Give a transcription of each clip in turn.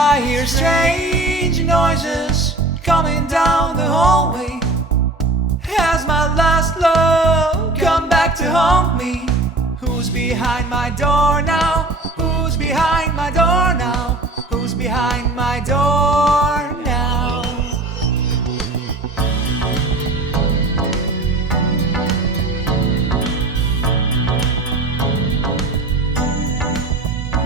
I hear strange noises coming down the hallway. Has my last love come back to haunt me? Who's behind my door now? Who's behind my door now? Who's behind my door now?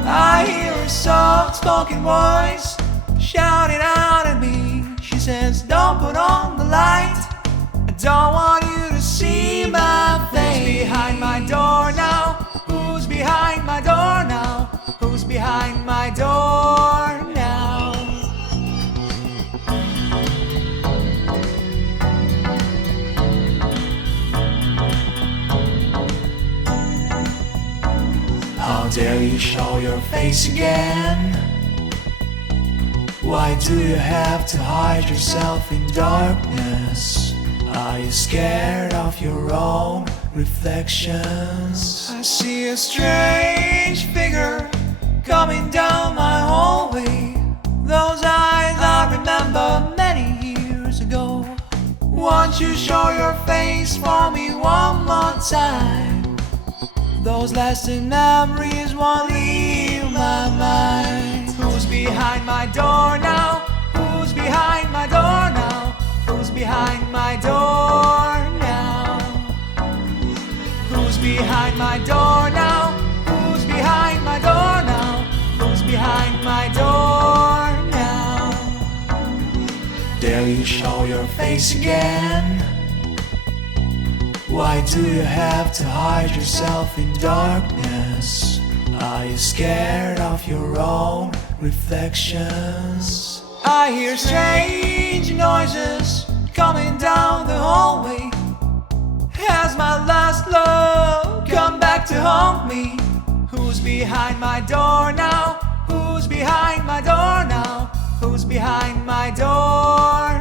I hear a soft-spoken voice shouting out at me. She says, don't put on the light, I don't want you to see my face. Who's behind my door now? Who's behind my door now? Who's behind my door now? How dare you show your face again? Why do you have to hide yourself in darkness? Are you scared of your own reflections? I see a strange figure coming down my hallway. Those eyes I remember many years ago. Won't you show your face for me one more time? Those lasting memories won't leave my mind. Who's behind my door now? Who's behind my door now? Who's behind my door now? Who's behind my door now? Who's behind my door now? Who's behind my door now? Dare you show your face again? Why do you have to hide yourself in darkness? Are you scared of your own reflections? I hear strange noises coming down the hallway. Has my last love come back to haunt me? Who's behind my door now? Who's behind my door now? Who's behind my door